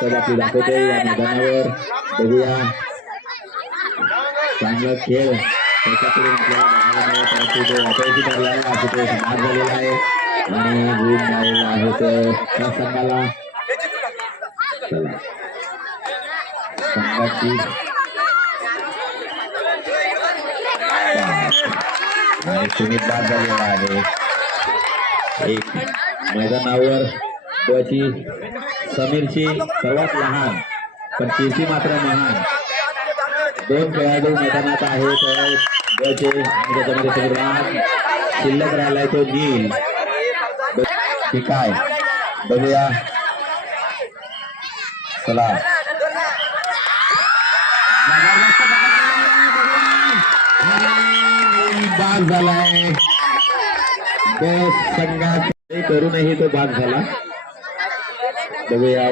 ताकद आपली दाखवते या मैदानावर. बघूया चांगला खेळ त्याच्याकडून आपल्याला बघायला मिळेल, परंतु तो अपयशी ठरला आहे. अशी तो समाज झालेला आहे आणि गुण मिळालेला आहे त्या संघाला. चला संघाची आणि सुमित बाद झालेला आहे. एक मैदानावर बची समीरची सर्वात लहान पण कीर्ती मात्र महान दोन खेळाडू मैदानात आहेत. बचे आणि त्याच्यामध्ये समीर शिल्लक राहिलाय तो नील. ठीक आहे बघूया. चला बाद झालाय. संघात करूनही तो बाद झाला. बघूया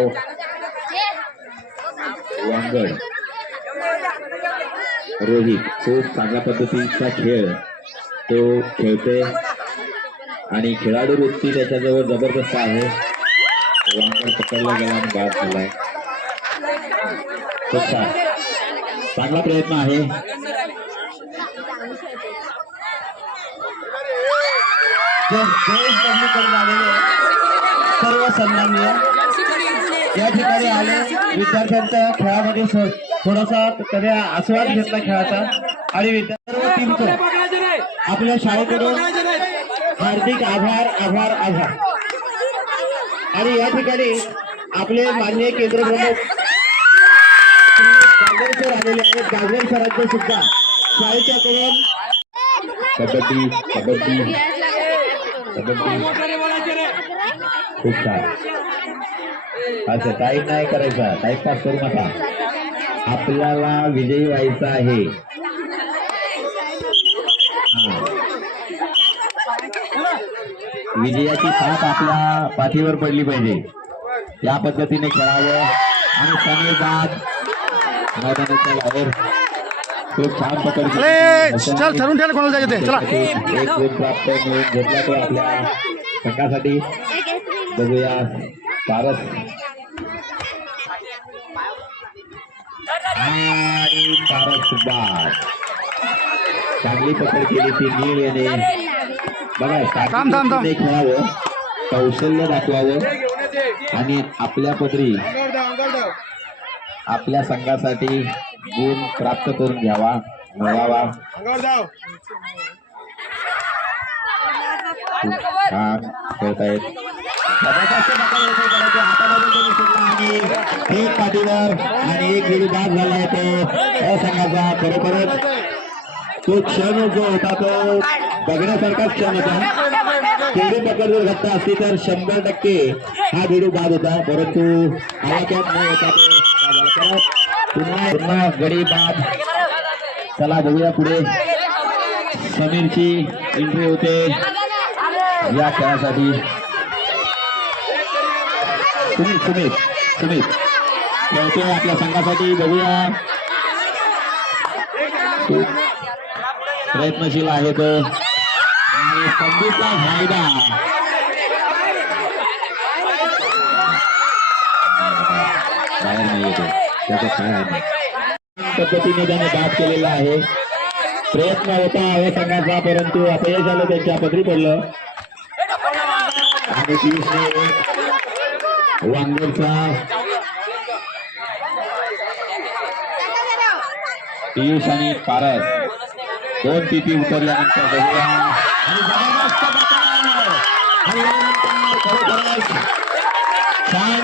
वांगड रोहित खूप चांगल्या पद्धतीचा खेळ तो खेळतोय आणि खेळाडू वृत्ती त्याच्याजवळ जबरदस्त आहे. वांगड पकडला गेला आणि बाद झालाय. खूप छान चांगला प्रयत्न आहे. सर्व सन्माननीय या ठिकाणी आले विद्यार्थ्यांच्या खेळामध्ये थोडासा त्याने आस्वाद घेतला खेळाचा आणि विद्यार्थी टीमचं आपल्या शाळेकडून हार्दिक आभार आभार आभार. आणि या ठिकाणी आपले माननीय केंद्र प्रमुख गाजर सर आलेले आहेत. गाजर सरांचं सुद्धा शाळेच्याकडून कबड्डी कबड्डी कबड्डी खूप छान. असं टाईम नाही करायचा, टाईमपास करू नका. आपल्याला विजयी व्हायचं आहे. विजयाची थाप आपल्या पाठीवर पडली पाहिजे. त्या पद्धतीने खेळावं आणि समीर बाद मैदानाच्या बाहेर खूप छान पकड चल ठरवून ठेवा कोणाला जायचं ते. चला एक गुण प्राप्त मिळून घेतला तो आपल्या संघासाठी. बघूया पारस आणि पारस बाद. चांगली पकड केली ती नील याने. बघा खेळावं, कौशल्य दाखवावं आणि आपल्या पदरी आपल्या संघासाठी गुण प्राप्त करून घ्यावा मिळावा. छान खेळतायत. एक पाठीवर आणि एक बिडू बाद झालाय तो संघाचा. खरोखरच तो क्षण जो होता तो बघण्यासारखा क्षण होता. तेवढी पकड जर घट्ट असती तर 100% हा बिडू बाद होता, परंतु आवाक्यात नाही होता तो. पुन्हा गडी बाद. चला बघूया पुढे समीरची एंट्री होते या खेळासाठी. सुमित सुमित सुमित खेळतोय आपल्या संघासाठी. बघूया प्रयत्नशील आहे तो आणि संधीचा फायदा. बाहेर नाही येतो त्याचा काय आहे पद्धतीने त्याने बाद केलेला आहे. प्रयत्न होता या संघाचा परंतु अपयश झालं, त्यांच्या पदरी पडलं. आणि वांगडचा पियुष आणि पारस दोन टीपी उतरल्यानंतर बघूया छान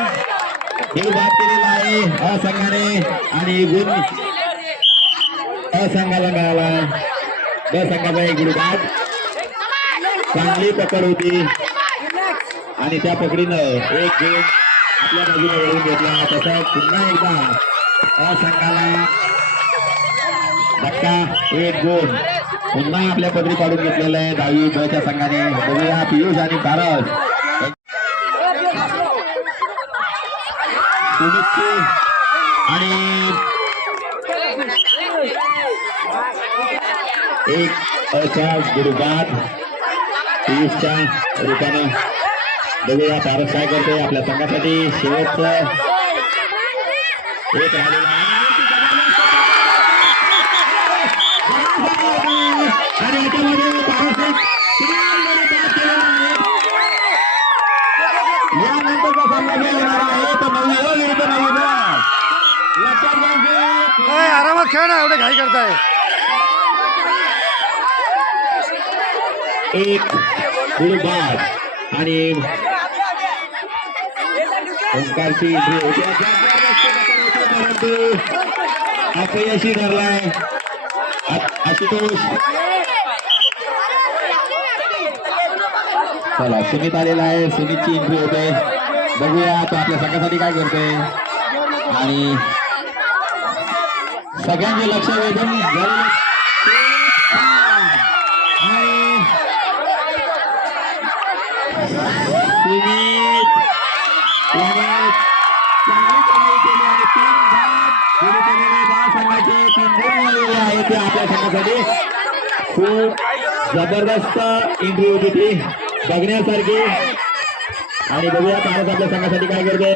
खेळ बाद केलेला आहे असंघाने आणि गुण असंघाला मिळाला. ब संघाचा एक गुण बाद. चांगली पकड होती आणि त्या पकडीनं एक गुण आपल्या बाजूने वळून घेतला. तसा पुन्हा एकदा असंघाला धक्का, एक गुण पुन्हा आपल्या पदरी पाडून घेतलेला आहे 10वी ब च्या संघाने. बघूया पियुष आणि पारस आणि एक असा गुरुबाद पियुषच्या रूपाने. बघूया पारस काय करतोय आपल्या संघासाठी. शेवटचं एक राहिलेला आणि याच्यामध्ये बाळासाहेब यानंतरचा सामना जे होणार आहे तो 9 विरुद्ध 9 लक्षात घ्या. आरामात खेळ ना, एवढे घाई करताय. एक गुरुबाद आणि ओंकारची एंट्री होती परंतु अपयशी ठरलाय आशुतोष. चला सुमित आलेला आहे, सुमितची एंट्री होते. बघूया तो आपल्या संघासाठी काय करतोय आणि सगळ्यांचे लक्ष वेधून झालेले आणि सुमित याने चांगली कमाई केली आहे. 3 बाद सुरू केलेले संघाचे 3 गुण मिळालेले आहे ते आपल्या संघासाठी. खूप जबरदस्त एंट्री होती ती बघण्यासारखी आणि बघूया भारत आपल्या संघासाठी काय करते.